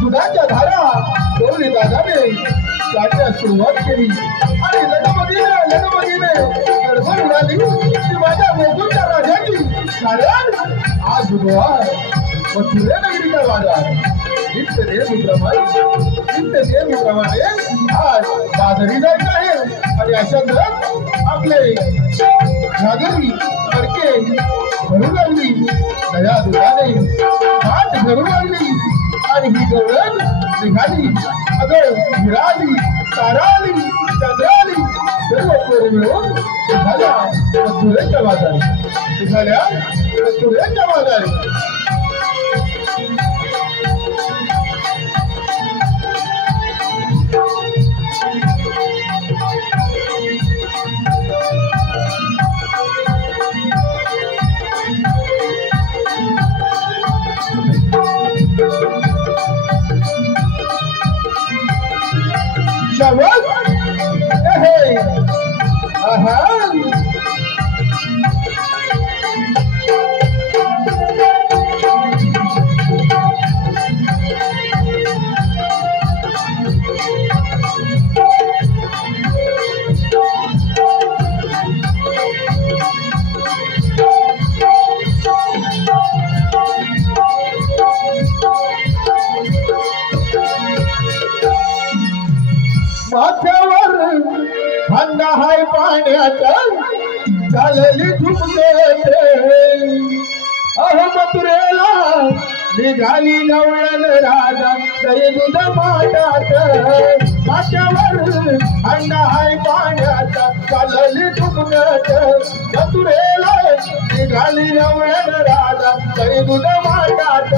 दुधाच्या धारा गौरी दादाने त्याच्या सुरुवात केली आणि लगबगीने गडबड उडाली ती माझ्या मोगलच्या राजाची. कारण आज बुधवार मथुरे नगरीचा बाजार नित्यनेहमीप्रमाणे आज बाजारी जायचं आहे. आणि अशातच आपले घागरी फडके भरू लागली, दया दुधाने हात भरू लागली आणि ही गवळण निघाली. अगं विराली, ताराली, चंद्राली सर्व पोरे मिळून निघाल्या मथुरेच्या बाजारी. माथ्यावर हंडा हाय पाण्याचा चालली ठुमके. अहो मथुरेला निघाली गवळण राजा दही दूध माटात. माथ्यावर हंडा हाय पाण्याचा चालली ठुमक्यात. मथुरेला निघाली गवळण राजा दही दूध माटात.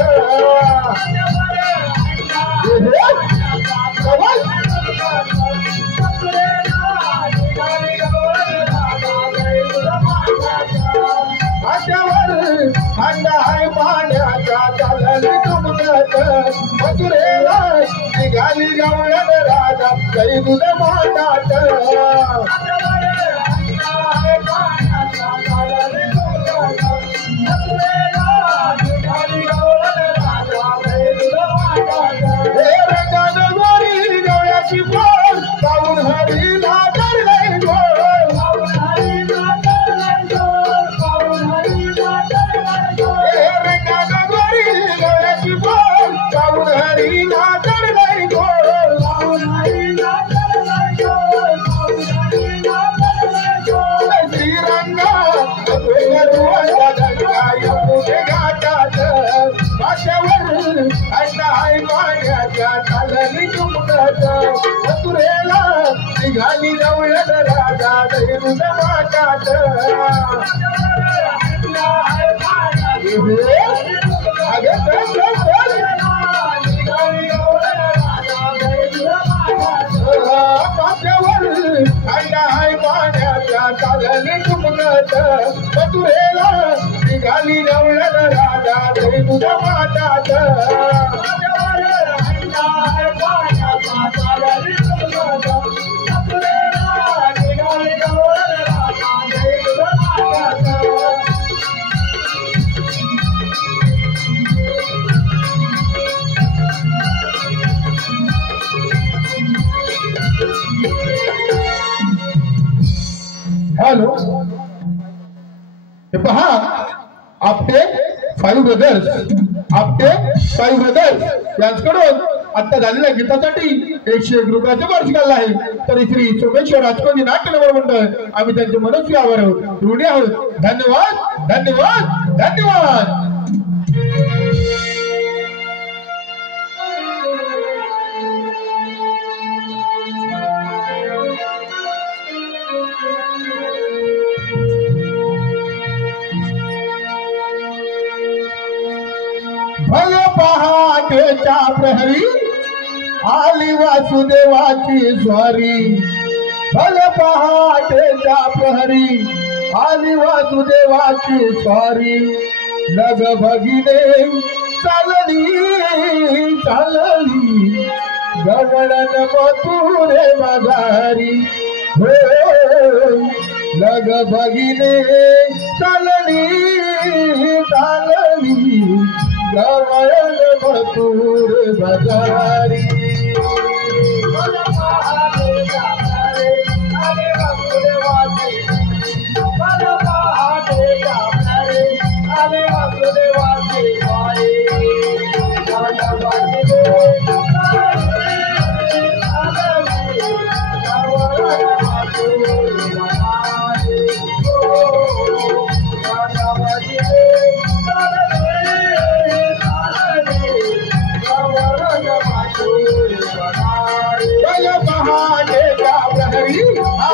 हंडा हाय पाण्याचा चालली ठुमक्यात. मथुरेला निघाली गवळण राजा दही दूध माटात. मथुरेला निघाली गवळण राजा दही दूध माटात. हंडा हाय पाण्याचा चालली ठुमक्यात. मथुरेला निघाली गवळण राजा दही दूध माटात. हॅलो, हे पहा, आपटे फाईव्ह ब्रदर्स यांच्याकडून आता झालेल्या गीतासाठी 101 रुपयाचं वार्षिक आलं आहे. तरी श्री सोमेश्वर राजपती नाट्य नगर मंडळ आम्ही त्यांचे मनस्वी आभार आहोत, ऋणी आहोत. धन्यवाद धन्यवाद धन्यवाद. भले पहाटेच्या प्रहरी आली वासुदेवाची स्वारी. भले पहाटेच्या प्रहरी आली वासुदेवाची स्वारी. लग भगिने चालली चालली गवळण मथुरे मधारी. लग भगिने चालली चालली गवळण मथुरे मधारी.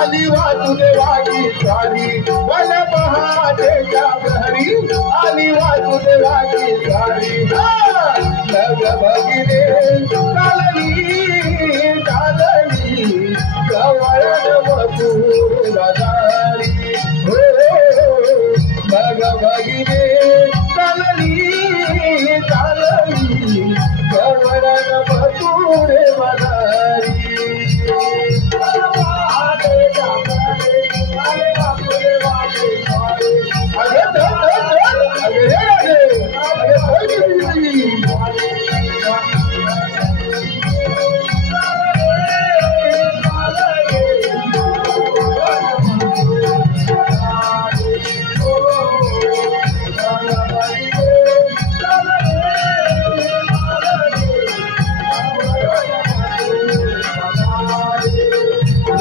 आली वासुदेवाची स्वारी. बल पहाटेच्या प्रहरी आली वासुदेवाची स्वारी. लग भगिने चालली चालली गवळण मथुरे मधारी. लग भगिने चालली चालली गवळण मथुरे मधारी.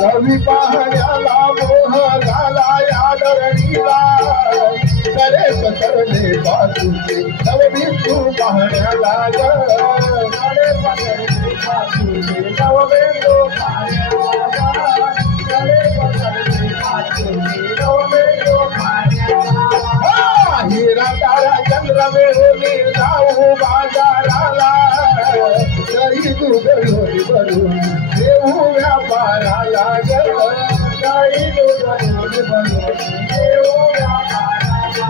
रवी पाहण्याला मोह झाला या धरणीला. करे पसरले बाजूचे नवबिंदू पाहण्याला. करे पसरले बाजूचे नवबिंदू पाहण्याला. करे पसरले बाजूचे नवबिंदू पाहण्याला. हिरा तारा चंद्र मिळून जाऊ बाजाराला. तरी दूध लोणी भरून देऊ व्यापाराला. काही दूध लोणी भरून देऊ व्यापाराला.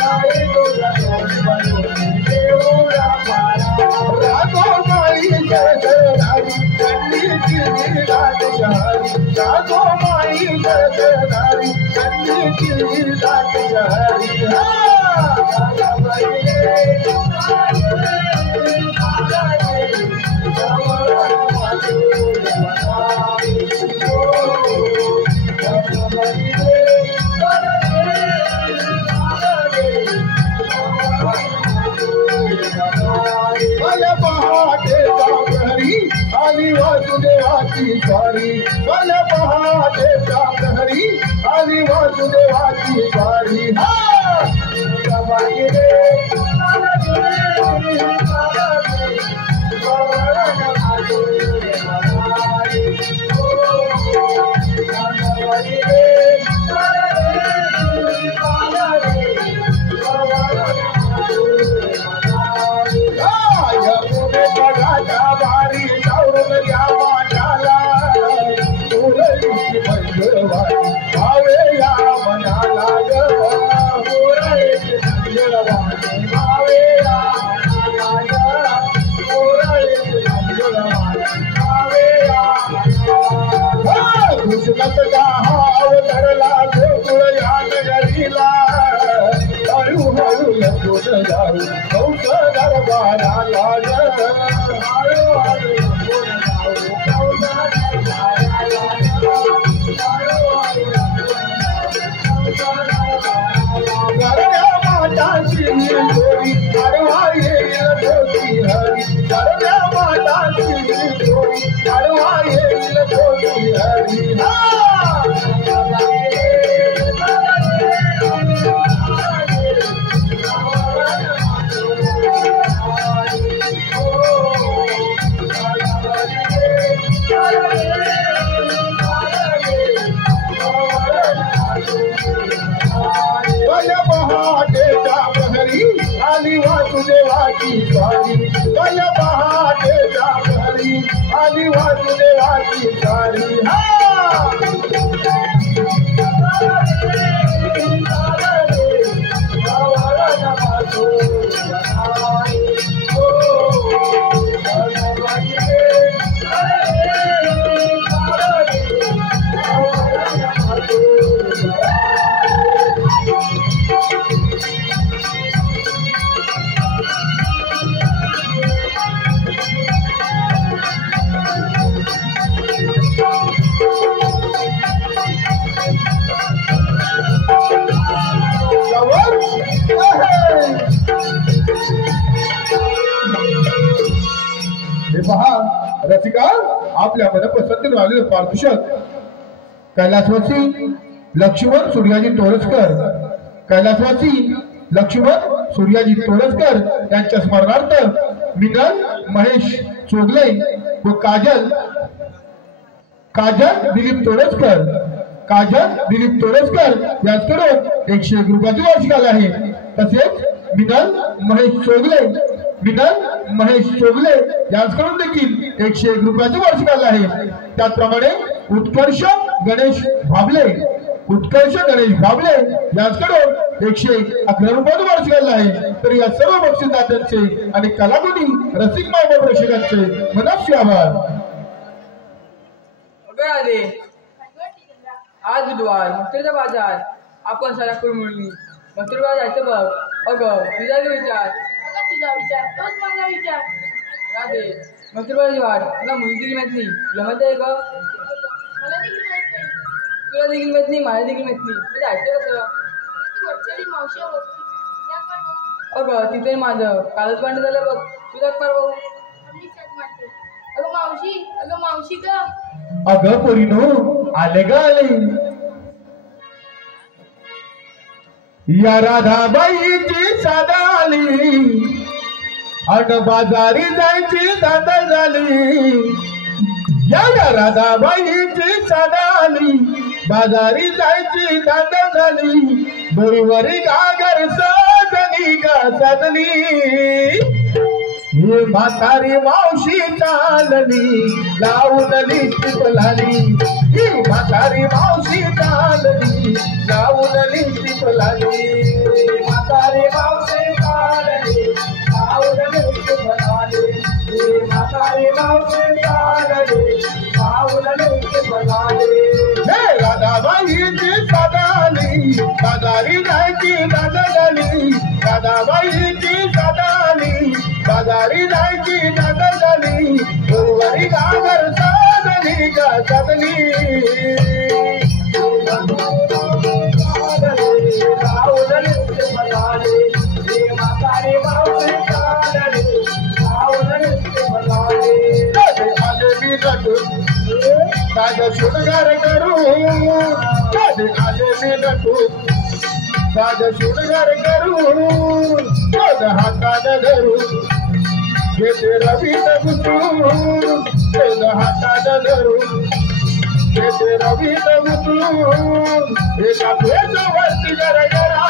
काही दूध लोणी भरून देऊ व्यापाराला. राघोबाई जगदारी कंडीची गिरदाट शहरी. राघोबाई जगदारी कंडीची गिरदाट शहरी. भले पहाटेच्या प्रहरी आली वासुदेवाची स्वारी. भले पहाटेच्या प्रहरी आली वासुदेवाची स्वारी. बारी जाऊन घ्यावा झाला. भावे या मनाला भावे या कृष्णत हाव धरला गोकुळ या नगरीला. हळू हळू लपून जाऊ कौश दरबाराला. माताची जोडी हरवा येईल हरी. वासुदेवाची स्वारी कल पहाटेच्या घरी आली वासुदेवाची स्वारी पहा रसिका आपल्या मनपसंतीने आलेले पारदर्शक कैलासवासी लक्ष्मण सूर्याजी तोरसकर कैलासवासी लक्ष्मण सूर्याजी तोरसकर यांच्या स्मरणार्थ मिनल महेश चोगले व काजल दिलीप तोरसकर यांच्याकडून 101 रुपयाची वार्षिक आले आहे। तसेच मिनल महेश चोगले यांच्याकडून देखील 101 रुपयाची वार्षिक आले आहे। त्याचप्रमाणे उत्कर्ष गणेश भाबले यांच्याकडून 111 रुपयाची वार्षिक आले आहे। तर या सर्व बक्षीसदात्यांचे आणि कलागुणी रसिक मायबाप प्रेक्षकांचे मनस्वी आभार। आज बुधवार मथुरेचा बाजार आपण सारा करून मिळली मथुरे बाजार जायचं बघ। अगं तुझा विचार तोच माझा विचार राधे मथुरे बाजार वाट तुला मुली देखील माहित नाही तुला माहित आहे का? मला देखील माहित नाही तुला देखील माहित नाही मला देखील माहित नाही तुला जायचं कसं? वरचली मावशी अगं तिथे माझं कालच भांडण झालं बघ तुझा कर बघू अगं मावशी का अगं पोरीनो आले ग आले या राधाबाईची साधा आली अन बाजारी जायची दादा झाली या राधाबाईची साधा आली बाजारी जायची दादा झाली बरोबरी गागर सजनी गा सजनी ये म्हातारी मावशी चालली लावूनली चिपलाली ही म्हातारी मावशी चालली लावूनली चिपलाली म्हातारी मावशी चालली लावूनली चिपलाली ही म्हातारी मावशी चालली लावूनली चिपलाली हे राधाबाईची साधाली बाजारी जायची दादाली राधाबाईची साधाली बाजारी जायची दादा झाली बरोबरी गागर साधली का साधली साधा शृंगार करू आले मी नटू साधा शृंगार करू हातात धरू घेते रवी नगुतून हातात धरून घेते रवी नगुतून एका भेटवरती गरगरा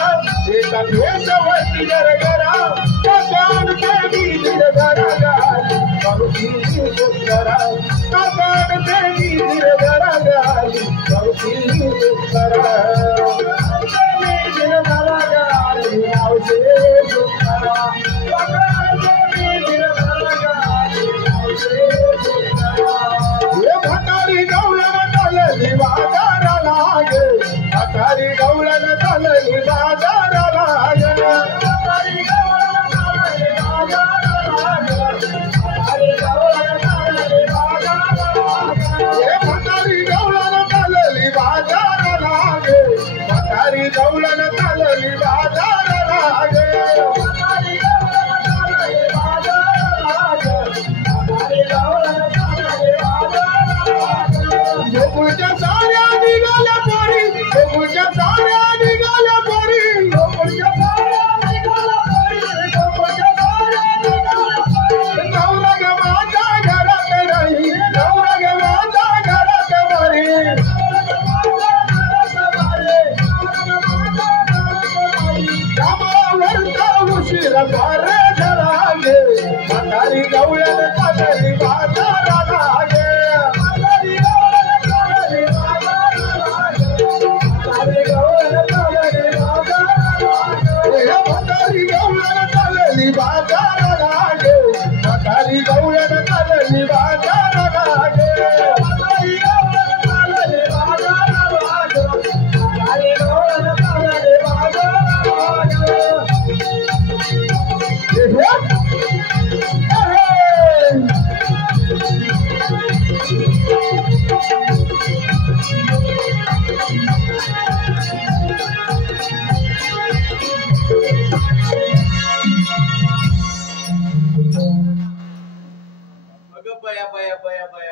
एका भेटवरती गरगरा काकान देवी दिरगरा गाली सुंदरा काकान देवी दिरगरा गाली सुंदरा दिरगरा गाली सुंदरा म्हातारी गवळण चालली बाजाराला गे म्हातारी गवळण चालली बाजाराला गे म्हातारी गवळण चालली बाजाराला गे म्हातारी गवळण चालली बाजाराला गे म्हातारी गवळण चालली बाजाराला गे म्हातारी गवळण चालली बाजाराला गे गोकुळच्या साऱ्या निघाल्या पोरी गोकुळच्या साऱ्या निघाल्या पोरी गोकुळच्या साऱ्या निघाल्या पोरी गोकुळच्या साऱ्या निघाल्या पोरी नवरा ग माझ्या घरात नाही नवरा ग माझ्या घरात मारी कामावरचा उशीर फार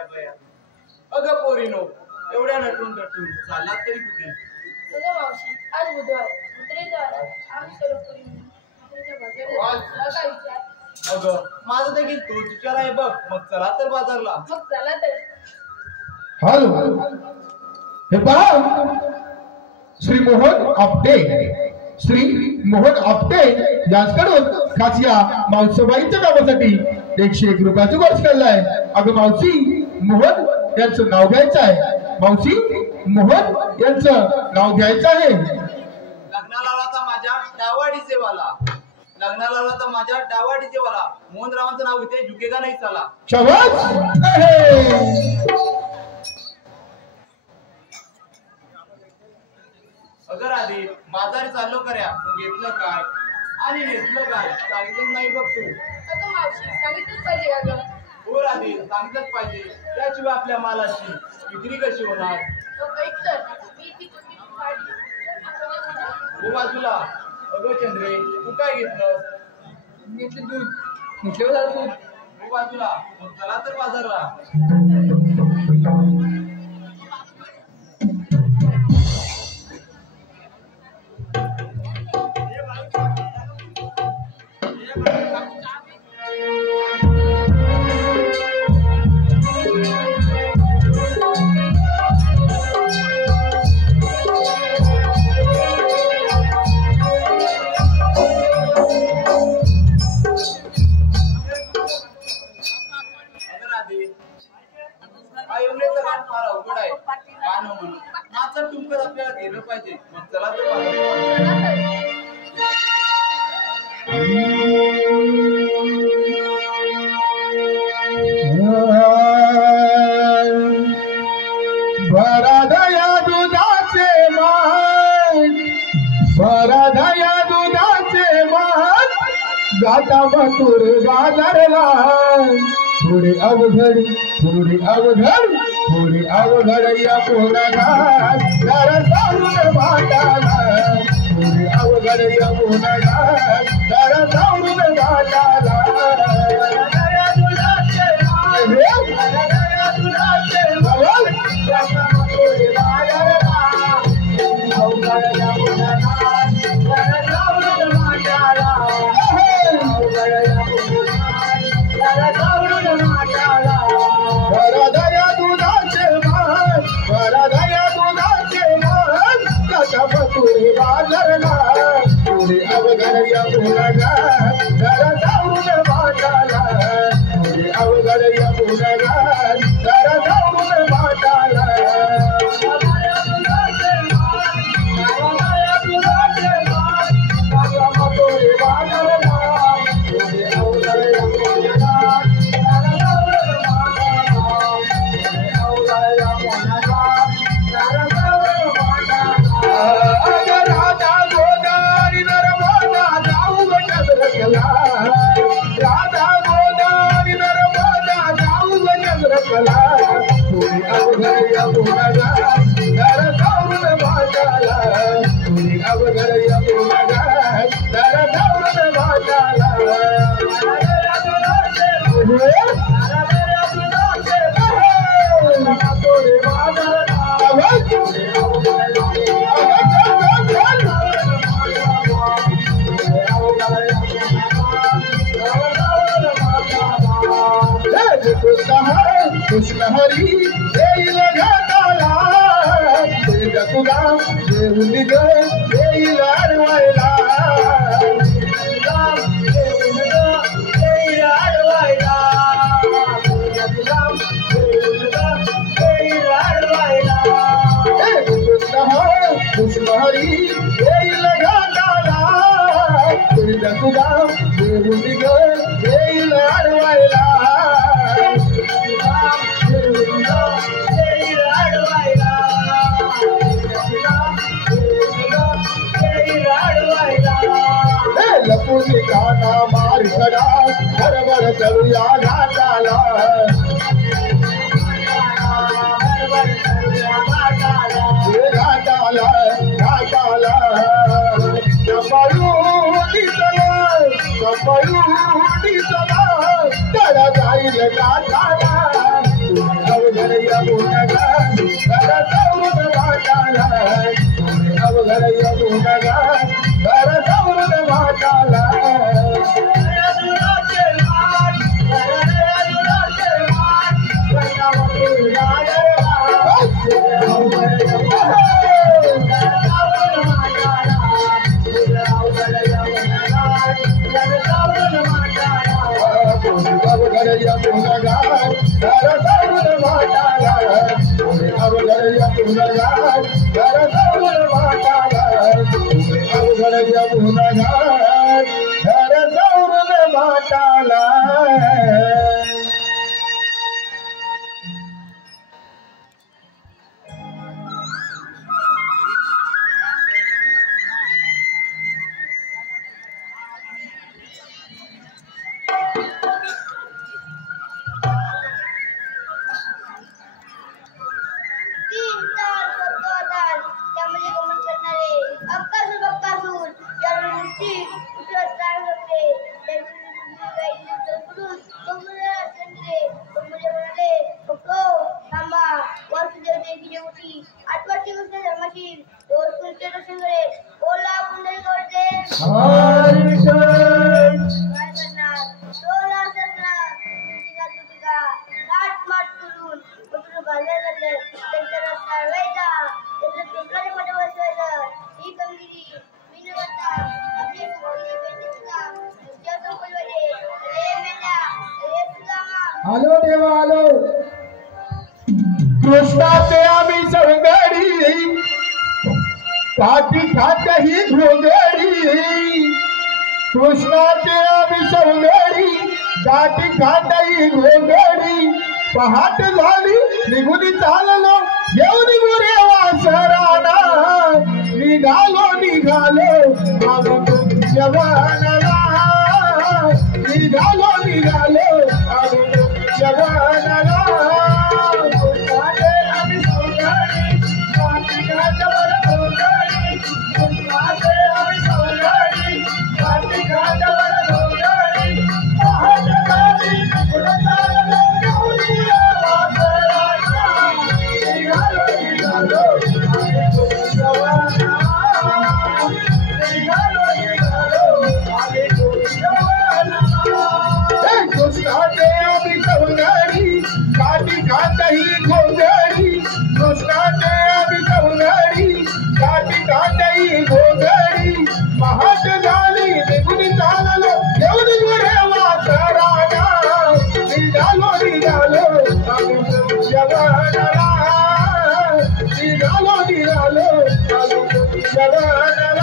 बया बया. अगं पोरीनो, एवढ्या नटून नटून चाललात तरी कुठे? अगं मावशी, आज बुधवार कुत्रेच्या आवाजात आम्ही सर्व पोरी मिळून कुत्रेच्या बाजारात तुला काय विचार? अगं माझं देखील तोच विचार आहे बघ. मग चला तर बाजारला. मग चला तर. हॅलो, हे पहा, श्री मोहन आपटे, श्री मोहन आपटे यांच्याकडून खास या मावसबाईंच्या कामासाठी 101 रुपयाचं वर्ष काढलाय. अगं मावशी, मोहन यांचं नाव घ्यायचं आहे. मावशी, मोहन यांचं नाव घ्यायचं आहे. लग्नाला आला तर माझ्या डावाडीचे वाला. लग्नाला आला तर माझ्या डावाडीचे वाला. मोहनरावांचं नाव इथे झुकेगा नाही चला. अगं राधे, बाजारी चाललो कर्या. घेतलं काय आणि नेसलं काय सांगितलं नाही बघ तू. अगं मावशी, सांगितलंच पाहिजे का गं? हो राधे, सांगितलंच पाहिजे. त्याशिवाय आपल्या मालाची विक्री कशी होणार? ऐक तर, मी ती चुकीची साडी हो बाजूला. अगं चंद्रे, तू काय घेतलं? घेतलं दूध, घेतलं झालं दूध. हो बाजूला. मग चला तर बाजारला. फार अवघड आहे. गाणं म्हणून नाचत तुमकत आपल्याला गेलं पाहिजे. मग चला तर भराधया दुधाचे मान, भराधया दुधाचे मान, जाता मथुर बाजारला. थोडी अवघड, थोडी अवघड, थोडी अवघड या पोराला जरा जाऊन वाटाला. थोडी अवघड या पोराला जरा जाऊन वाटाला. भराधया दुधाचे मान, भराधया दुधाचे मान, जाता मथुर बाजारला. अवघड या पोराला जरा जाऊन वाटाला. भराधया दुधाचे मान, भराधया दुधाचे मान, जाता मथुर बाजारला. थोडी अवघड या पोराला जरा जाऊन वाटाला. थोडी अवघड या पोराला जरा जाऊन वाटाला. भराधया दुधाचे मान, भराधया दुधाचे मान, जाता मथुर बाजारला. थोडी अवघड या पोराला जरा जाऊन वाटाला. राधा गोदारी नर्मदा जाऊ चंद्रकला. राधा गोदारी नर्मदा जाऊ चंद्रकला. थोडी अवघड या पोराला जरा जाऊन वाटाला. थोडी अवघड या पोराला जरा जाऊन वाटाला. कृष्ण हरी येईल घाटाला. तुला देऊन ग येईल अडवायला. येईल अडवायला. कृष्ण हरी येईल घाटाला. तुला देऊन ग येईल अडवायला. लपुनी गाना मार खडा बरोबर करूया घाटाला. घाटाला घाटाला सांभाळून दिसला, सांभाळून दिसला. तडा जाईल घाटाला. तीन ताल सत्तो ताल त्यामध्ये गमन करणारे अक्कासूर बक्कासूर ज्याला मूर्ती उतरत चाल लागले थांबा वासुदेव देवीची होती आठवडची गोष्ट धर्माची दोर तुमचे दर्शन करेल ओला कुंडली करते काय करणार सोला सरणार तुझिका तुझिका लाट माट करून कुठून बाजार करले त्यांचा रस्ता अडवायचा त्यांचं पेपराच्या मध्ये बसवायचं ही कामगिरी मी न करता आपली मुलगी बेटीचा उद्या चौकलवाले रे मेल्या रे सुदामा आलो देवा आलो कृष्णाचे आम्ही सवंगडी काठी खात ही घोगडी कृष्णाचे आम्ही सवंगडी काठी खात ही घोगडी पहाट झाली निघून चाललो येऊन गुरे वासराना निघालो आम्ही तुमच्या वनाला निघालो आम्ही तुमच्या वनाला पहाट झाली निघून चाललो येऊन गुरे वासराना निघालो आम्ही तुमच्या वनाला निघालो आम्ही तुमच्या वनाला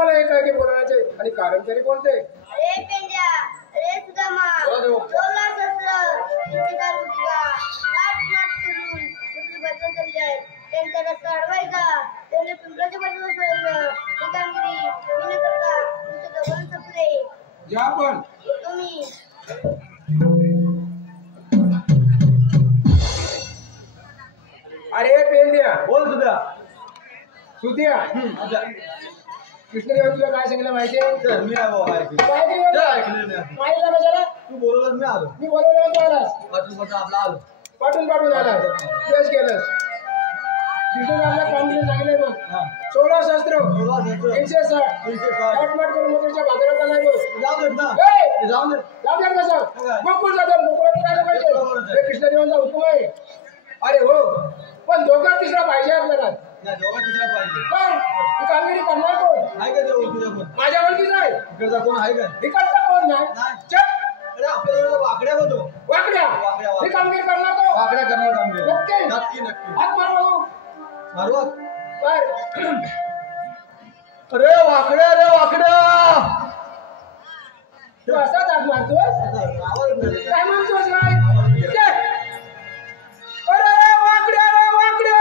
आणि कारण तरी कोणते रे पेंड्या रे सुदामा सोला शस्त्र तुझिका तुझिका लाट माट करून कुठली बदल चालली आहेत त्यांचा रस्ता अडवायचा त्यांनी पिंपळाच्या बाजूला बसवायचं ही कामगिरी मी न करता तुमच्या दोघांना संपले या पण तुम्ही अरे पेंद्या बोल सुद्या कृष्णदेव तुला काय सांगितलं माहितीये मी आहे बाबा ऐकलं. काय ऐकलं नाही. माहितीला कशाला तू बोलवलंस मी आलो मी बोलवलं तू आलास वाटलं आपला आलो पाठून आलास तेच केलंस कृष्णदेवाला कामगिरी सांगितलंय बघ हा 16 शस्त्र 16 शस्त्र. 360 360. आठमाट करून मोटरच्या बाजारात आलाय बघ जाऊ देत ना ए! जाऊ दे जाऊ द्या कसं काय? गोकुळ जातो गोकुळात जायला पाहिजे बरोबरच आहे. हे कृष्णदेवांचा हुकूम आहे अरे हो पण दोघा तिसरा पाहिजे आपल्याला नाही दोघा तिसरा पाहिजे पण ही कामगिरी करणार कोण आहे का देऊ तुझ्या कोण माझ्या ओळखीच आहे इकडचा कोण आहे का इकडचा कोण नाही नाही. चल अरे आपल्याला वाकड्या बघतो वाकड्या वाकड्या. ही कामगिरी करणार तो वाकड्या करणार आमचे नक्की नक्की हात मार बघू मारू बर अरे वाकड्या रे वाकड्या तू असा ताप मारतोस काय म्हणतोस काय अरे वाकड्या रे वाकड्या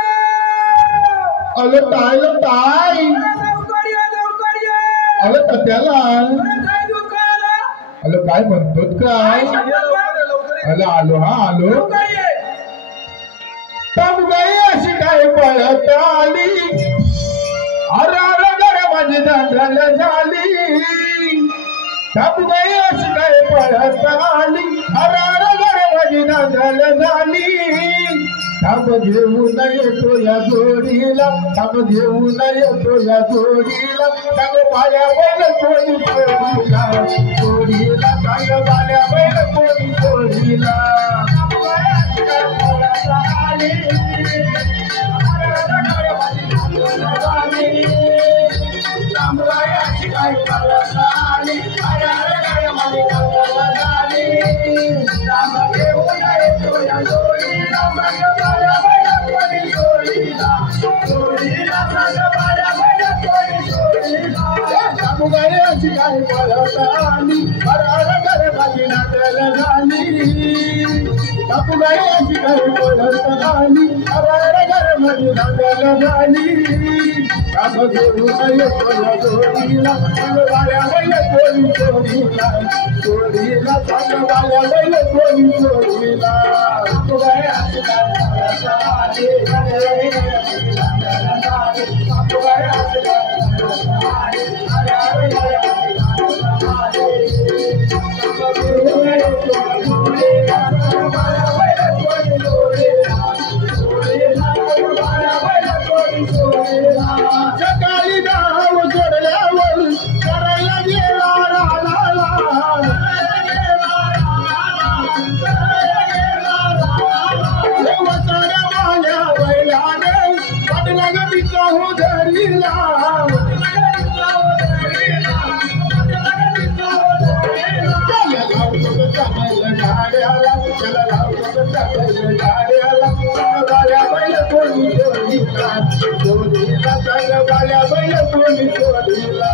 अरे ताय लवकर ये अरे त्याला काय दूध खायला अरे काय म्हणतोत काय अरे आलो आलो लवकर ये तब गई अशी काय पळत आली अरे माझी दांडल झाली तब गई अशी काय पळत आली अरे माझी दांडल झाली थांब घेऊन येतो या जोडीला थांब घेऊन येतो या जोडीला सांग बाल्या बैल कोणी जोडीला जोडीला सांग बाल्या बैल कोणी जोडीला अशी काय पळत आली अरे माझी नाटल झाली बापूबाई अशी काय पळत आली अरे माझी नाटल झाली काम घेऊन येतो या जोडीला वाड्या बैल कोणी जोडीला जोडीला वाड्या बैल कोणी जोडीला बापूबाई अशी काय पळत आली बापूबाई अशी काय सकाळी नाव जोडल्यावर करायला गेला वसाड्या वाल्या बैलाने पडला गतीचा हो धरीला गाड्या बैल कोणी जोडीला जोडीला सांग गाड्या बैल कोणी जोडीला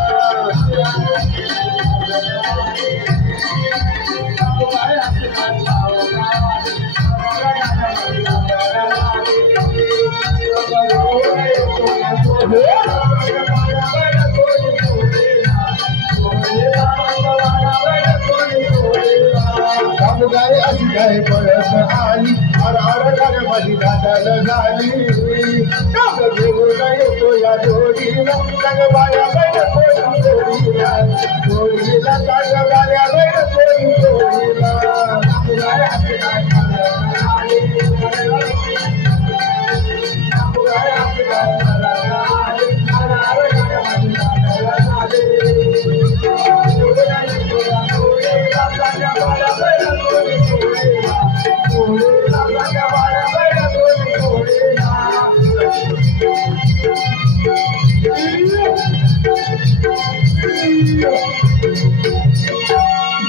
गाय अशी काय पळत आली अरे माझी दादाला झाली काम घेऊन येतो या जोडीला सांग बाया बैल कोणी जोडीला जोडीला सांग बाया बैल कोणी जोडीला गाय अशी काय पळत आली गाय अशी काय पळत आली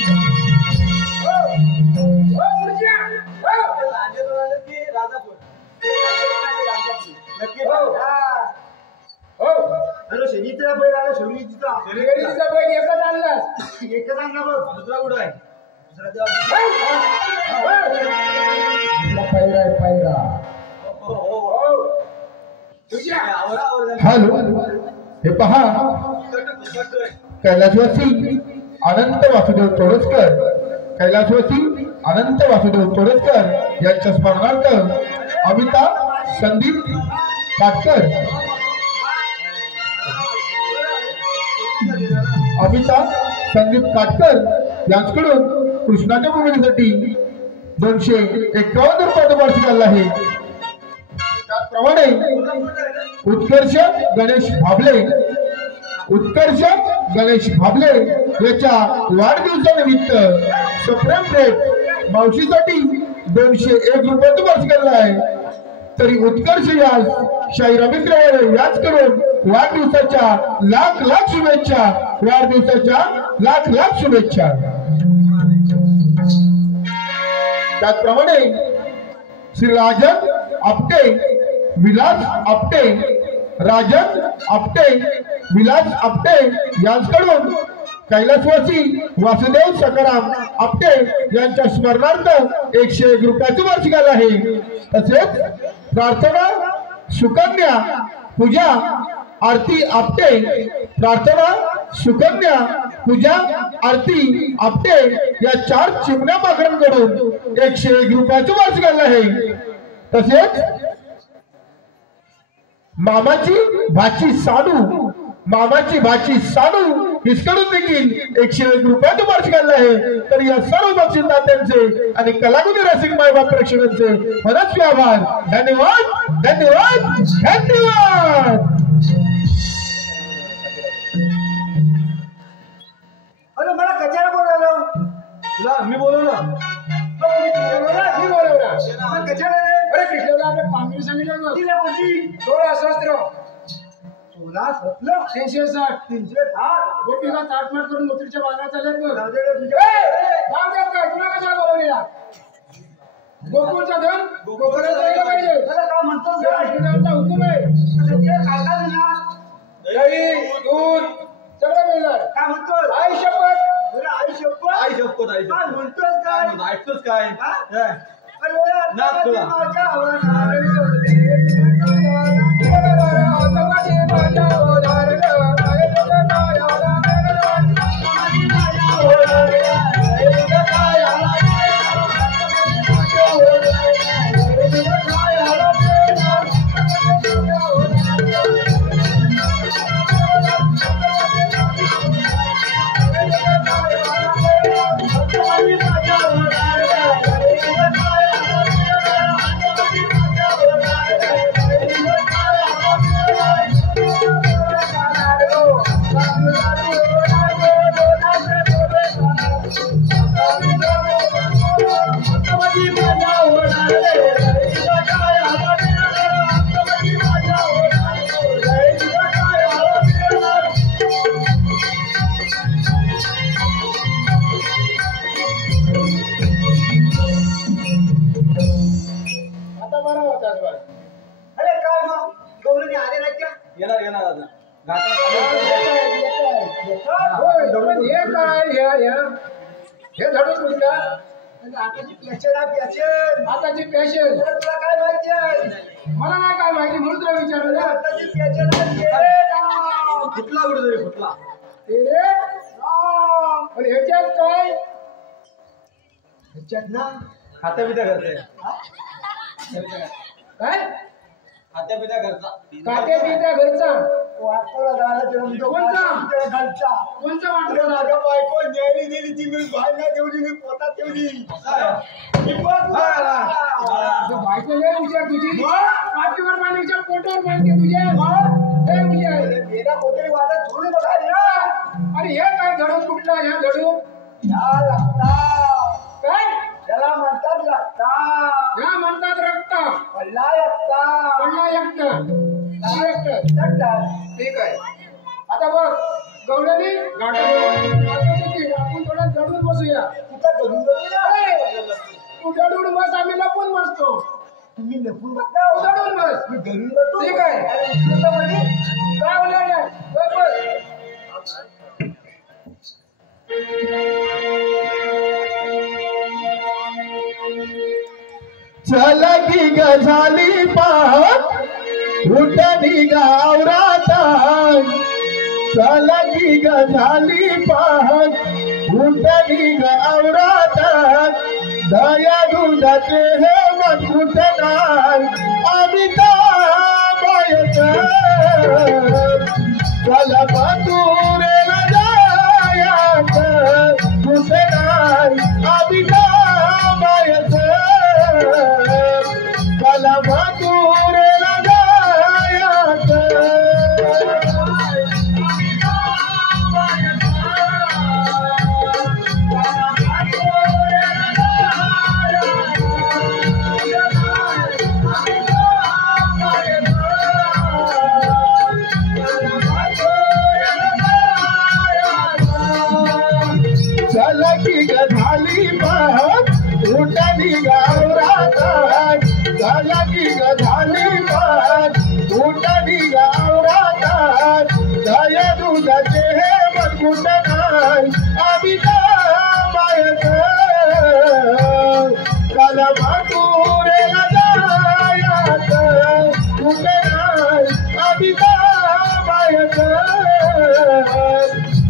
अरे माझी दादाला झाली शनीचा बैल आला शनीचा बैल एकच आणला एकच आणला बघ दुसरा कुठं आहे हॅलो हे पहा कैलासवासी अनंत वासुदेव तोडसकर कैलासवासी अनंत वासुदेव तोडसकर यांच्या स्मरणार्थ अमिताभ संदीप काटकर अमिताभ संदीप काटकर यांच्याकडून कृष्णाच्या भूमिकेसाठी 251 रुपयाचा वार्षिक आला आहे. त्याचप्रमाणे उत्कर्ष गणेश भाबले याच्या वाढदिवसानिमित्त सुप्रीम कोर्ट मावशीसाठी 201 रुपयाचा वार्षिक आला आहे. तरी उत्कर्ष यास शाही रवींद्र याचकडून वाढदिवसाच्या लाख शुभेच्छा वाढदिवसाच्या लाख शुभेच्छा. त्याचप्रमाणे श्री राजन आपटे विलास आपटे राजन आपटे विलास आपटे यांच्याकडून कैलासवासी वासुदेव सकाराम आपटे यांच्या स्मरणार्थ 101 रुपयाची वार्षिकाला आहे। तसेच प्रार्थना सुकन्या पूजा आरती आपटे प्रार्थना सुकन्या पूजा आरती आपटे या 4 चिमण्या पाखरांकडून 101 रुपयाची वार्षिकाला आहे। तसेच मामाची भाची सानू हिसकडून देखील 101 रुपयाची वार्षिकाला आहे। तर या सर्व बक्षीसदात्यांचे आणि कलागुणी रसिक मायबाप प्रेक्षकांचे मनस्वी आभार। धन्यवाद धन्यवाद धन्यवाद। अरे मला कशाला बोलवलं? तुला मी बोलवलं मी बोलवलं कशाला? अरे कृष्णाला आपल्या पांगरी सांगितलं तिला कोणती 16 शस्त्र 16 शस्त्र 360 गोपीला ताटमाट करून मोत्रीच्या बागा चालत काय तुला कशाला बोलवलेला? गोकुळचा धन गोकुळाला जायला पाहिजे काय म्हणतो हुकूम आहे। दही दूध सगळं मिळणार काय म्हणतो? आई शपथ आई शपथ आई शपथ आई काय म्हणतोस? काय ऐकतोस? काय आताची पॅशन तुला काय माहिती आहे? मला नाही काय माहिती म्हणून तुला विचारलं। आताची पॅशन फुटला कुठे फुटला पण ह्याच्यात काय? ह्याच्यात ना खात्या पित्या घरचा काय खात्या पित्या घरचा खात्या पित्या घरचा वाटला झाला कोणचा वाटला माझ्या बायको नेली ती मी भायला तेवढी मी पोटात तेवढी बायको नाही विचार तुझी पाठीवर मांडीच्या पोटावर मांडते तुझ्या गेला कोणतरी वादा थोडी बघायला। अरे हे काय धडू कुठला? ह्या धडू या लागता काय त्याला म्हणतात लागता ह्या म्हणतात रक्त पडला ठीक आहे। आता बघ गवळणी आपण थोडा जडून बसूया। तू जडून बस आम्ही लपून बसतो। तुम्ही लपून बसता जडून बस मी धरून बसतो ठीक आहे। काय बोलायला चला की गझाली पाहत उठणी गावराता चला की गझाली पाहत उठणी गावराता दया दुधाचे हे मन कुठणार अमिता बायच चला मथुरेला जायाच कुठणार अमिता बायच चला मथुरेला जायाच चला की गझाली पाहत उठणी गावराता चला की गझाली पाहत उठानी गावरात गाय दुधाचे हे मजबूत नाही अमिता मायक काला मातुरे जायात कुठे नाही अमिता मायक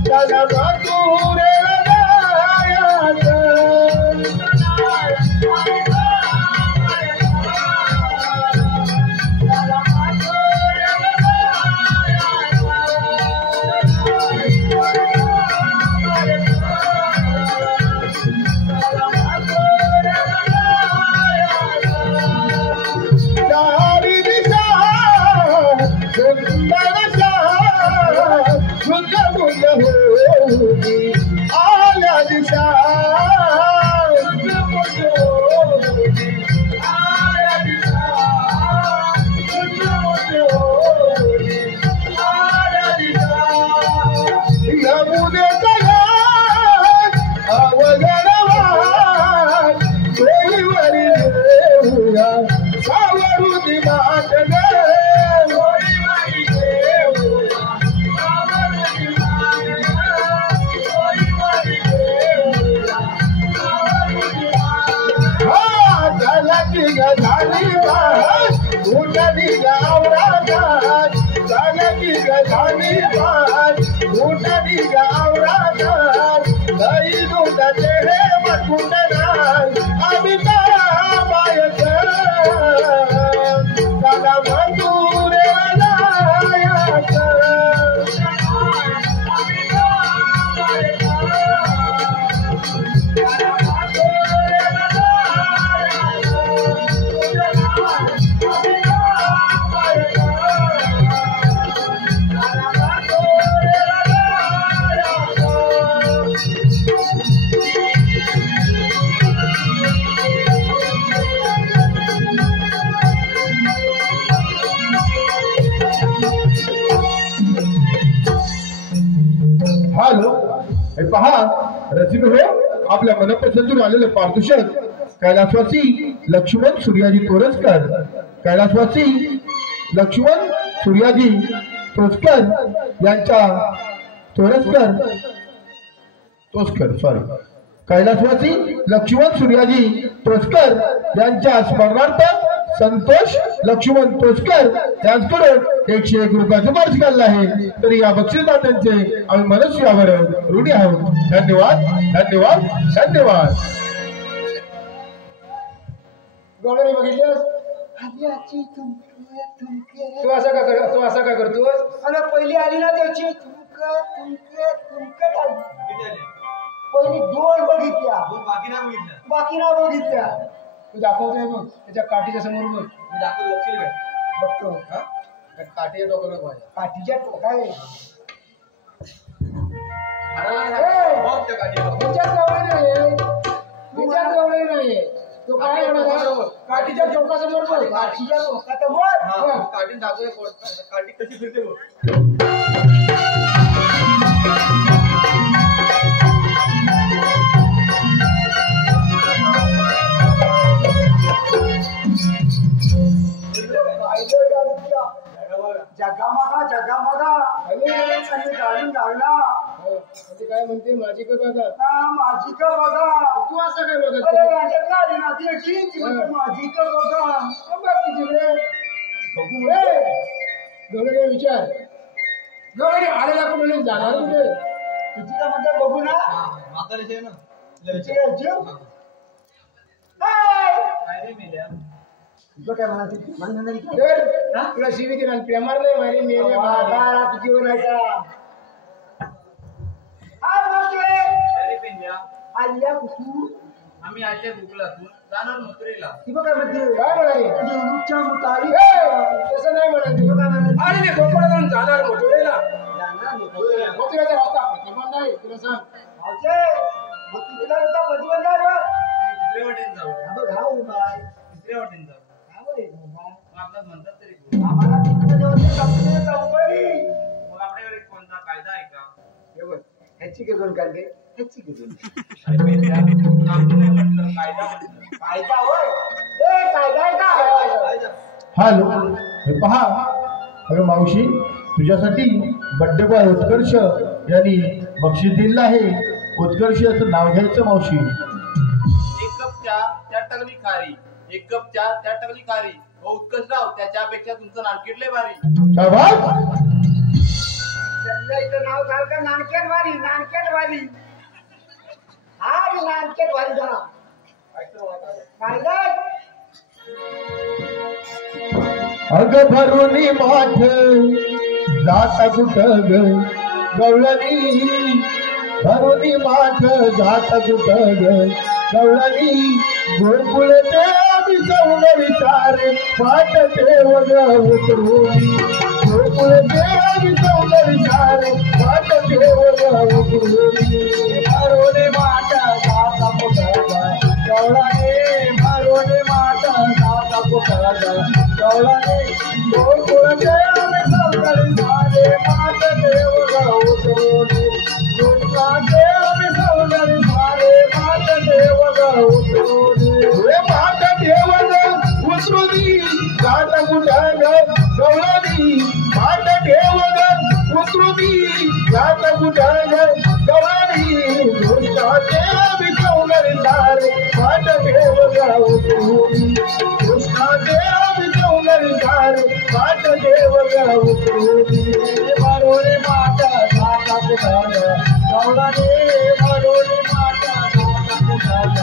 काला मातुरे आल्या दिशा यमुने सोयीवरी देऊया सावरुनी मातगे झाली उठली गावरात झाली उठली गावरात दही दुधाचे हे मटून नाही अमिता बायक काला मंजूरे लायक हॅलो हे पहा रसिक हो आपल्या मनपसंतून आलेले पारितोषिक कैलासवासी लक्ष्मण सूर्याजी तोरसकर कैलासवासी लक्ष्मण सूर्याजी तोरसकर यांच्या कैलासवासी लक्ष्मण सूर्याजी तोरसकर यांच्या स्मरणार्थ संतोष लक्ष्मण तोरसकर यांच्याकडून 101 रुपयाचं बक्षीस काढलं आहे. तरी या बक्षीसदात्यांचे आम्ही मनुष्यावर ऋणी आहोत. धन्यवाद धन्यवाद धन्यवाद. गौरव बघितल्यास तू असा का करतोस? आणि पहिली आली ना त्याची तुमकट आली. पहिली 2 बघितल्या बाकी ना बघितल्या. तू दाखवतोय बघ त्याच्या काठीच्या समोर बघ. मी दाखवतो बघशील काय? बघतो काठीच्या टोकाला पाहिजे. काठीच्या टोकाय विचार जवळ नाही. तो काय म्हणाला काठीच्या चौकासमोर बघ. काठीच्या टोकासमोर काठी दाखवतो काठी कशी फिरते बघ. जगामागा गाडून गाडला. काय म्हणते माझी का बघा. माझी का बघा. तू असं काय बघत आली ना ती अशी माझी का बघा. बघ तिकडे गवळे विचार. गवळे आलेला कुठे जाणार कुठे. तिची का म्हणतात बघू ना. म्हातारीचे ना काय म्हणायचं तुला शिवी दिला प्रेमार नाही मारी मेले बाबा तुझी बनायचा. आल्या कुठू आम्ही आजच्या दुकलातून जाणार मथुरेला. ती बघ काय म्हणते. काय म्हणाली देवरूपच्या मुतारी तसं नाही म्हणाली. अरे मी गोकुळा जाऊन जाणार मथुरेला. मथुरेचा रस्ता प्रतिबंध आहे तुला सांग. मग तिला रस्ता प्रतिबंध आहे बघ. दुसऱ्या वाटेने जाऊ. तिसऱ्या वाटेने जाऊ. आपल्याला म्हणतात तरी आम्हाला कंपनी. मग आपल्याकडे कोणता कायदा आहे का? ह्याची घेऊन काढले ह्याची घेऊन. म्हटलं कायदा कायदा होय. कायदा आहे का. हॅलो हे पहा अगं मावशी, तुझ्यासाठी बड्डे बॉय उत्कर्ष यांनी बक्षीस दिलं आहे. उत्कर्ष याचं नाव घ्यायचं मावशी. एक कप चहा त्या टकली खारी, एक कप चहा त्या टकली खारी. हो उत्कर्षराव, त्याच्यापेक्षा तुमचं नानकेट लय भारी. शाबास. इथं नाव झालं का नानकेट वाली, नानकेट वाली. हा नानकेट वाली जरा काय गं? अगं भरुनी माठ जाता कुठं ग गवळणी, भरुनी माठ जाता कुठं ग गवळणी. गोकुळ ते आम्ही जाऊन विचारे पाठ ठेव ग उतरुनी. गोकुळ ते आम्ही जाऊन विचारे पाठ ठेव ग उतरुनी. भरुनी माठ जाता कुठं ग गवळणी, भरुनी माठ जाता कुठं ग गवळणी. गोकुळ ते आम्ही जाऊन विचारे पाठ ठेव ग उतरुनी. गोकुळ ते आम्ही जाऊन विचारे पाठ ठेव ग उतरुनी. पाठ ठेव ग उतरुनी, जाता कुठं ग गवळणी. पाठ ठेव ग उतरुनी, जाता कुठं ग गवळणी. कृष्णाचे आम्ही जाऊन विचारे पाठ ठेव ग उतरुनी. कृष्णाचे आम्ही जाऊन विचारे पाठ ठेव ग उतरुनी. भरुनी माठ जाता कुठं ग गवळणी, भरुनी माठ जाता कुठं ग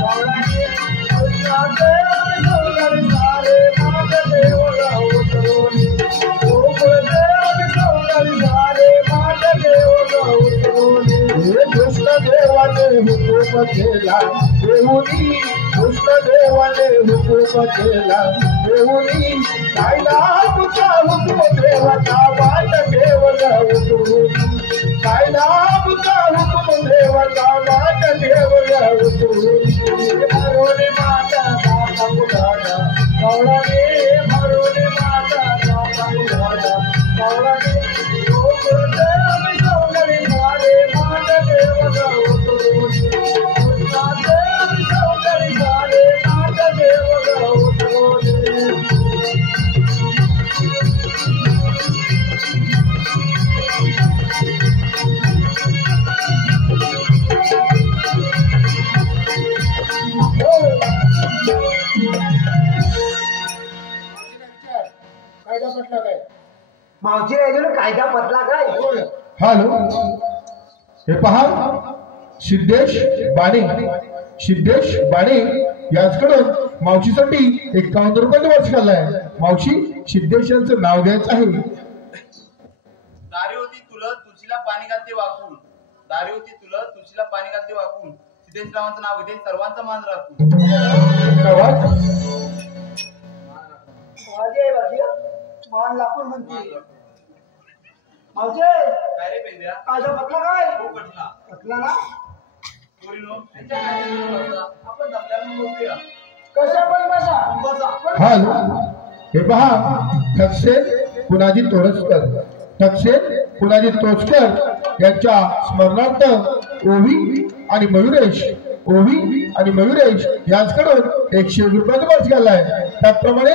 गवळणी. कृष्णाचे आम्ही जाऊन विचारे पाठ ठेव ग उतरुनी. गोकुळचे आम्ही जाऊन विचारे पाठ ठेव ग उतरुनी. कृष्ण देवाने हुकूम केला देऊनी, कृष्ण देवाने हुकूम केला देऊनी. कायदा तुझा हुकूम देवाचा पाठ ठेव ग उतरुनी. कायदा तुझा हुकूम देवाचा पाठ ठेव ग उतरुनी. भरुनी माठ जाता कुठं ग गवळणी, भरुनी माठ जाता कुठं ग गवळणी. गोकुळचे आम्ही जाऊन विचारे पाठ ठेव ग उतरुनी. कृष्णाचे आम्ही जाऊन विचारे पाठ ठेव ग उतरुनी. कायदा पटला काय? मावशी राहिलो कायदा पटला काय? हॅलो, हे पहा, सिद्धेश बाणे, सिद्धेश बाणे याचकडून मावशीसाठी 51 रुपयाचा वार्षिक आलाय. मावशी, सिद्धेश यांचं नाव घ्यायचं आहे. दारी होती तुळस तुळशीला पाणी घालते वाकून, दारी होती तुळस तुळशीला पाणी घालते वाकून. सिद्धेशरावांचं नाव घेते, सर्वांचा मान राखून. शाबास. माझे बाजी मान लाकून म्हणते. मावशी काय रे पेंद्या? कायदा पटला काय? हो पटला. पटला ना? पोरीनो, यांच्या कायद्यानुसार बसा. आपण दमल्यानं बघूया. कशा पण बसा बसा. हॅलो, हे पहा, ठकसेन पुनाजी तोरसकर, ठकसेन पुनाजी तोरसकर यांच्या स्मरणार्थ ओवी आणि मयुरेश, ओवी आणि मयुरेश यांच्याकडून 101 रुपयाचा वार्षिक आलाय. त्याचप्रमाणे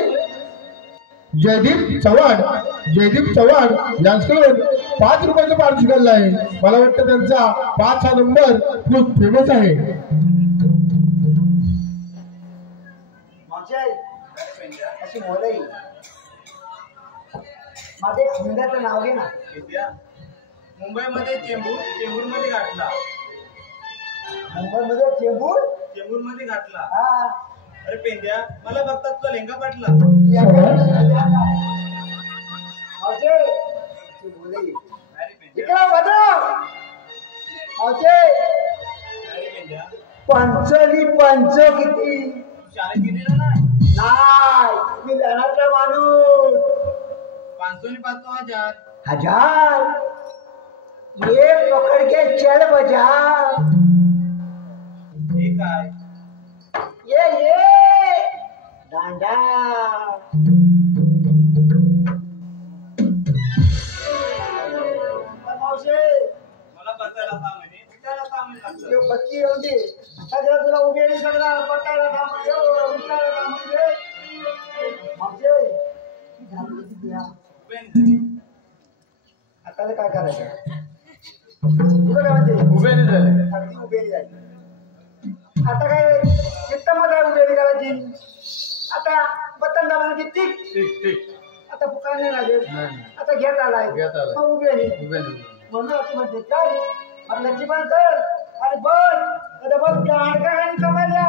जयदीप चव्हाण, जयदीप चव्हाण यांच्याकडून 5 रुपयाचा वार्षिक आलाय. मला वाटतं त्यांचा 5 हा नंबर खूप फेमस आहे. मावशी अशी बोलाय. माझे खंड्याचं नाव घे ना. पेंद्या, मुंबईमध्ये चेंबूर, चेंबूरमध्ये गाठला. मुंबईमध्ये चेंबूर, चेंबूरमध्ये गाठला. हा अरे पेंद्या, मला बघतात तुला लेंगा पाटला. मावशी अशी बोलाय. अरे पेंद्या, इकडे भद्र मावशी. अरे पेंद्या, पंचनी पंच किती? तू शाळेत गेलेला नाही? नाही, मी लहानातला माणूस. 500 ने 5,000. 1000 ये पकड़ के चल बाजार. हे काय? ये दांडा. मावशी मला बसायला सामाने, उठायला सामाने लागतं. यो बच्ची येऊन दे. सगळं तुला उभे नाही सगळं पटायला थांबून घे, उठायला थांबून घे. मावशी झाली किती या? पेंद्या, आता काय करायचं तुला काय म्हणते उभेने झाले अगदी उभेली जायची आता काय चित्तमध्ये आहे उभेली करायची आता बटन दाबायची टिक ठीक ठीक आता पुकार नाही लागेल नाही आता घेत आलाय घेत आलाय. मग उभेली उभेने म्हणून असं म्हणते काय मला जीवन कर आणि बस आता बघ गाणगा गाणी कमायला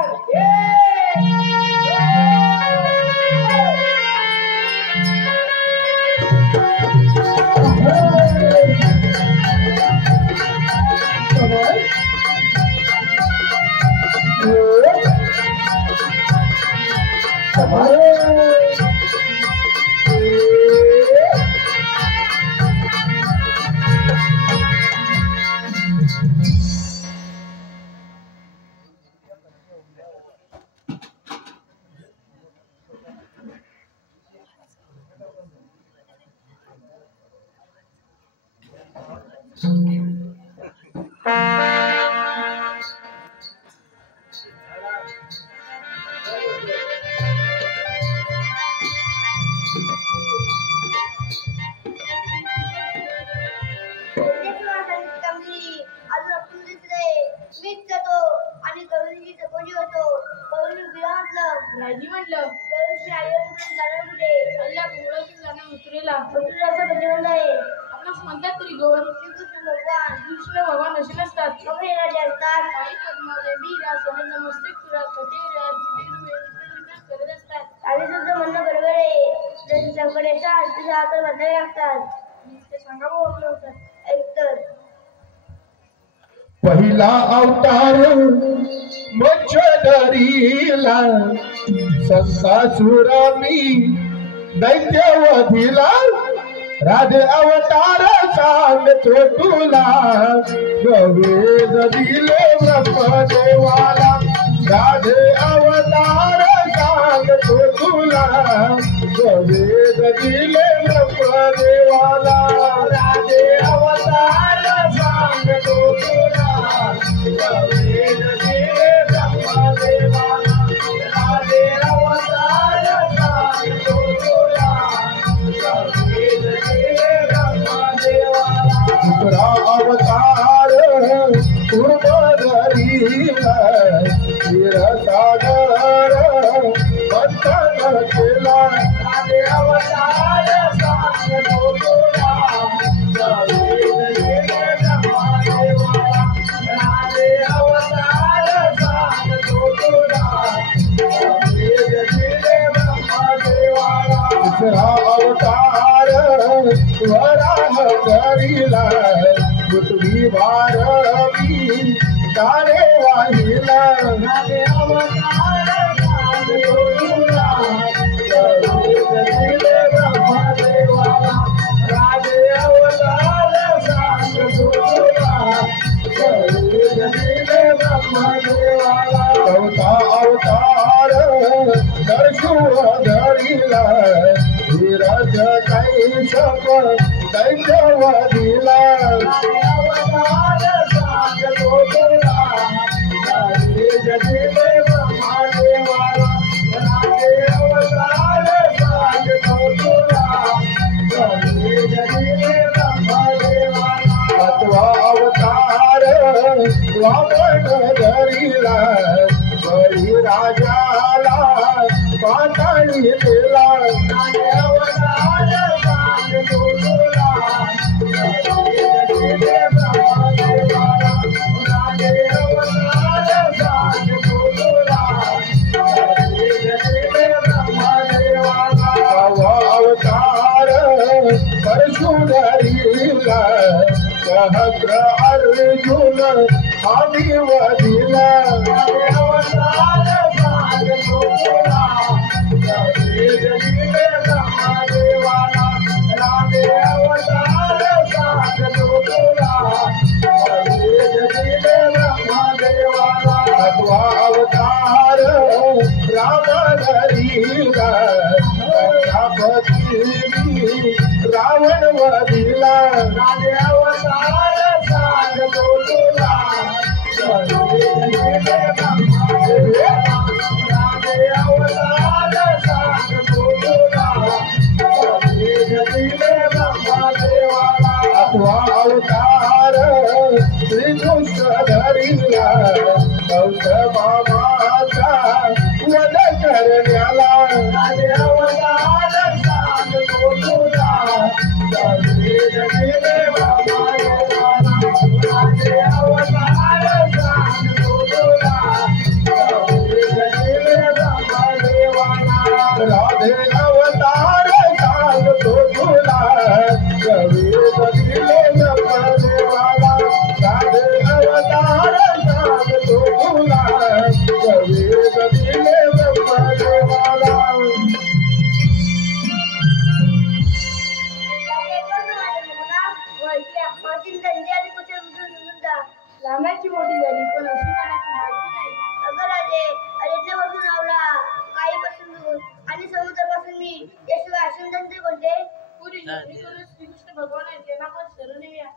राजी म्हटलं अल्ला घोडाची जाणं उतरेला आपणास म्हणतात तरी गोड कृष्ण भगवान असे नसतात काही पद्मावले वीरा सोने मस्तक तुरा कटेरा करत असतात आणि तुझं म्हणणं बरोबर आहे जसे संकट येतात तुझ्या हातात बदलावे लागतात ते सांगावं ओळखलं होतं ऐकतर पहिला अवतार मच्छदरीला संसासुरामी दैत्यवधीला राधे अवतार सांगतो तुला गवेद दिले ब्रह्मदेवाला राधे अवतार सांगतो तुला गवेद दिले ब्रह्मदेवाला राधे अवतार सांगतो तुला गवेद दिले ब्रह्मदेवाला राधे अवतार सांगतो तुला गवेद दिले ब्रह्मदेवाला दुसरा अवतार पूर्वधरीला क्षीरसागर मंथन केला राधे अवतार सांगतो तुला गवेद दिले ब्रह्मदेवाला राधे अवतार सांगतो तुला गवेद दिले ब्रह्मदेवाला दुसरा अवतार वराह करीला पृथ्वी वारवी तारे वाहिला राधे अवतार सांगतो तुला गवेद दिले ब्रह्मदेवाला राधे अवतार सांगतो तुला गवेद दिले ब्रह्मदेवाला चौथा अवतार दर्शुधरीला धीरज कैशप दैत्यवधीला राधे अवतार सांगतो तुला गवेद दिले ब्रह्मदेवाला राधे अवतार सांगतो तुला गवेद दिले ब्रह्मदेवाला पाचवा अवतार वामन धरीला बळी राजाला पाताळी दिला राधे अवतार सांगतो तुला गवेद दिले ब्रह्मदेवाला राधे अवतार सांगतो तुला गवेद दिले ब्रह्मदेवाला सहावा अवतार परशुधरीला सहस्र अर्जुन आम्ही वधिला राधे अवतार सांगतो तुला गवेद दिले ब्रह्मदेवाला राधे अवतार सांगतो तुला गवेद दिले ब्रह्मदेवाला सातवा अवतार रामधरीला प्रजापती रावण वधिला राधे अवतार सांगतो तुला गवेद दिले ब्रह्मदेवाला राधे अवतार सांगतो तुला गवेद दिले ब्रह्मदेवाला आठवा करण्याला राधे अवतार सांगतो तुला जगेल गेले बाबा देवाला राधे अवतार सांगतो तुला जगेल गेले बाबा देवाला राधे अवतार सांगतो तुला जगेल गेले बाबा देवाला राधे अवतार सांगतो तुला जगेल गेले बाबा देवाला लहानाची मोठी झाली पण अशी म्हणायची माहिती नाही. अगं राजे अयोध्येपासून आवला काळीपासून दूर आणि समुद्रापासून मी याशिवाय असून कोणते पुरी श्रीकृष्ण भगवान आहेत त्यांना पण शरण येऊया.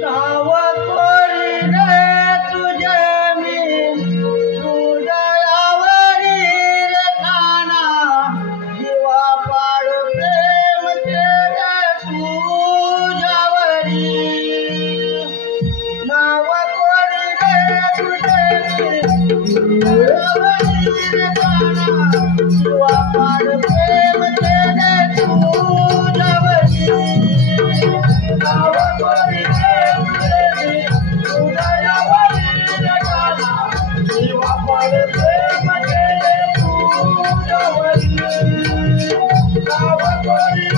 नाव कोरीने तुझे मी हृदयावरी रेखाना जीवा पाड प्रेम केले तुझ्यावरी नाव कोरीने तुझे मी हृदयावरी रेखाना जीवा पाड प्रेम केले तुझ्यावरी नाव कोरीने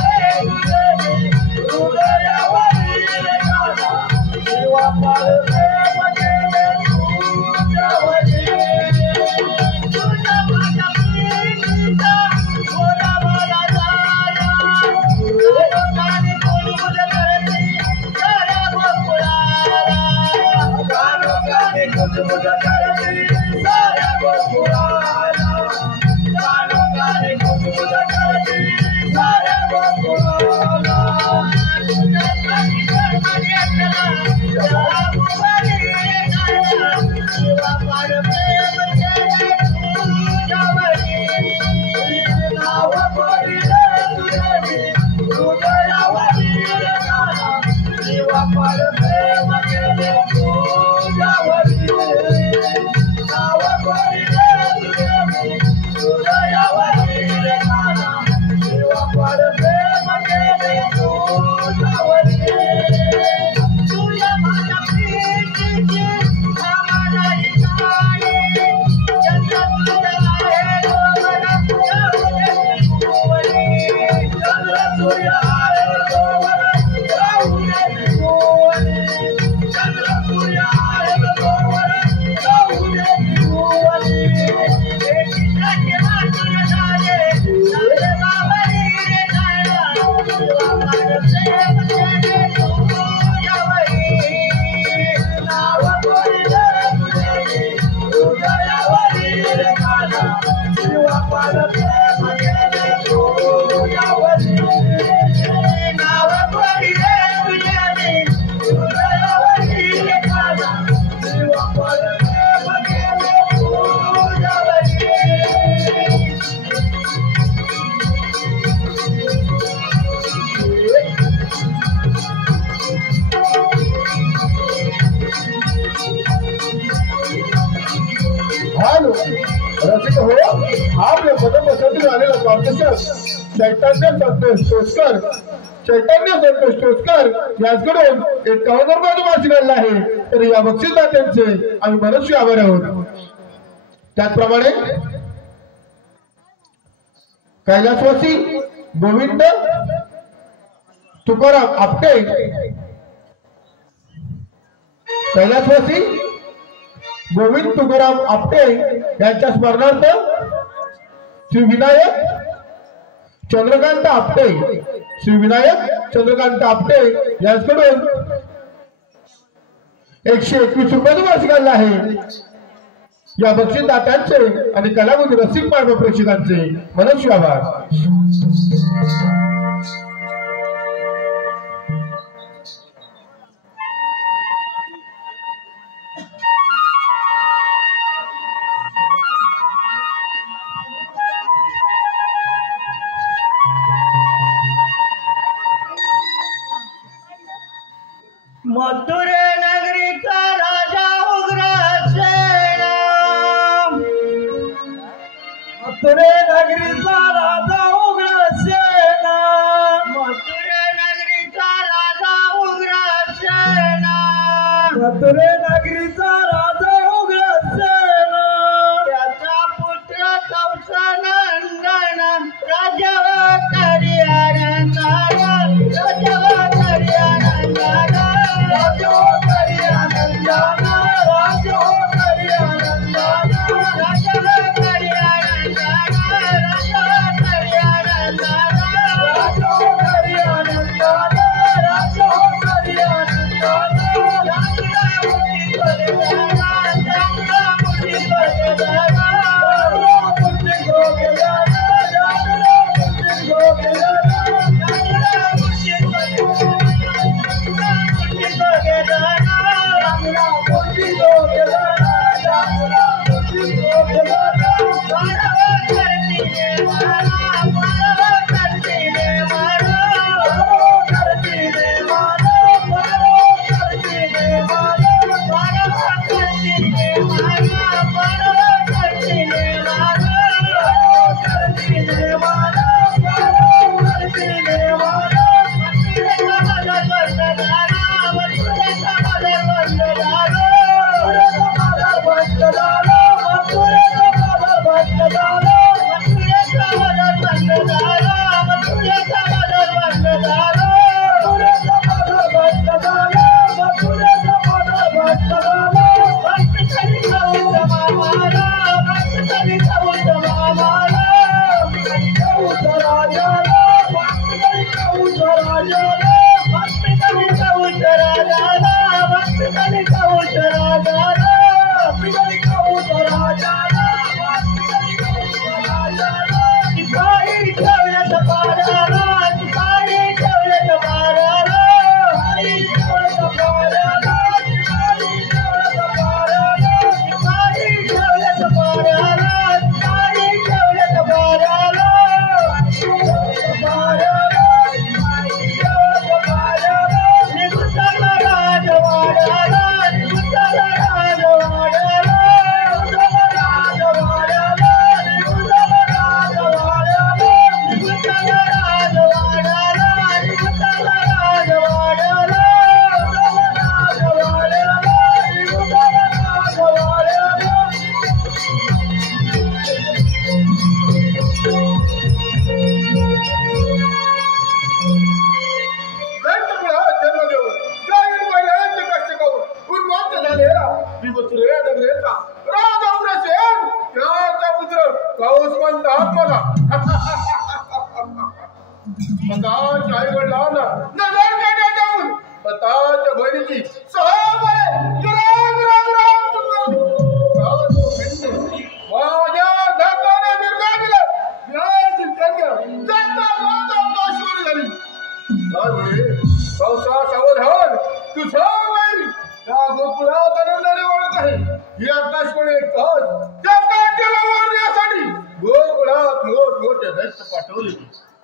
हालो रसिक हो आपल्या पदपसंतीला आलेला मार्गदर्शक चैतन्य संतोष टोचकर यांच्याकडून 51 रुपये मासिक आणला आहे. तर या बक्षीसदात्यांचे आम्ही मनस्वी आभारी आहोत. त्याचप्रमाणे कैलासवासी गोविंद तुकाराम आपटे कैलासवासी गोविंद तुकाराम आपटे यांच्या स्मरणार्थ श्री विनायक चंद्रकांत आपटे यांच्याकडून 121 रुपये मासिक आणला आहे. या बक्षीसदात्यांचे आणि कलावंत रसिक मार्ग प्रेक्षकांचे मनस्वी आभार. मथुरे नगरीचा राजा उग्रसेना मथुरे नगरीचा राजा उग्रसेना मथुरे नगरीचा राजा उग्रसेना त्याचा पुत्र कंसनंदन राजवकरी आनंदाला राजवकरी आनंदाला राजोकरी आनंदाना राजोकरी आनंदाना राजवकरी आनंदाला राजवकरी आनंदाला राजोकरी आनंदाना राजोकरी आनंदाना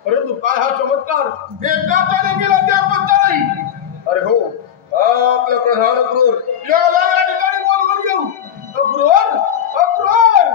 परंतु काय हा चमत्कार एकाचा देखील अद्याप पत्ता नाही. अरे हो, आपला प्रधान क्रूर याला या ठिकाणी बोलवून घेऊ. अक्रूर, अक्रूर.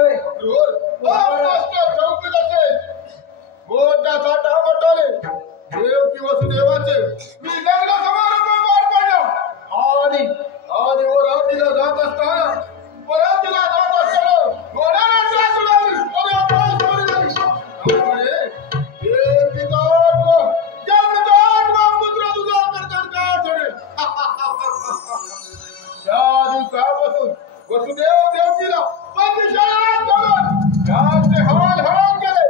करावे मोठा साठा मोठाले देव की वसुदेवाचे मी लग्न समारंभ पार पाडला आणि वर रात्रीला जात असताना घोड्याला त्रास उडाली आणि अपराध झाली त्यामुळे पुत्र तुझा करतात का थोडे त्या दिवसापासून वसुदेव देवकीला पंचशाळात घालून त्यांचे हाल हराम केले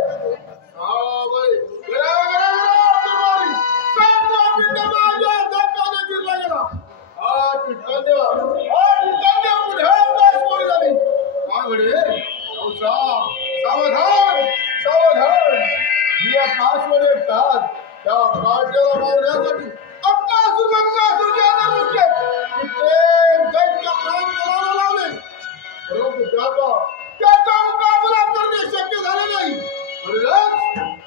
सावधान सावधान मी आकाशवर येतात त्या राज्याला मारण्यासाठी त्याचा मुकाबला करणे शक्य झाले नाही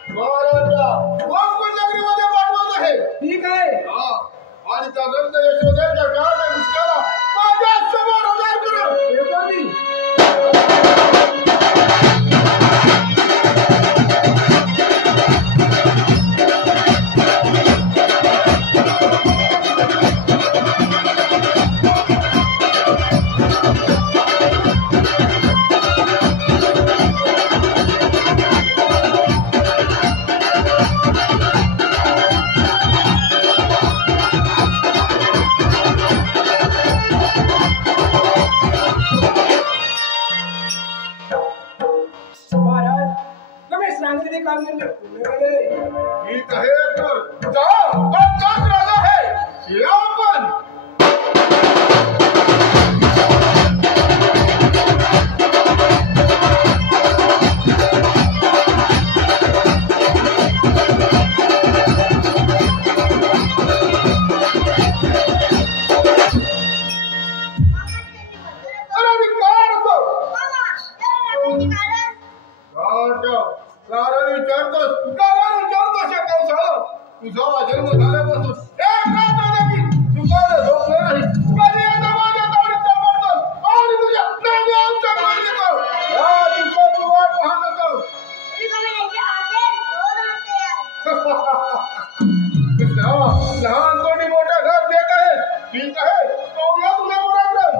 महाराजा गोकुळ नगरीमध्ये पाठवत आहे ठीक आहे आणि त्या नंद यशोदेच्या काळाच्या मुसक्याला माझ्या समोर उभे करा येतो मी ठीक आहे तर जा पंचायत राजा है ये आपण तुझा जन्म झाल्यापासून एक रात देखील तुझ्याला झोपलं नाही कधी येतं माझ्या तावडीचा पडतो आणि तुझ्या नांद्यांचा मान घेतो या दिवसाची वाट पाहत होतो लहानपणी मोठा घर देत आहे ठीक आहे पाहूया तुला बरोबर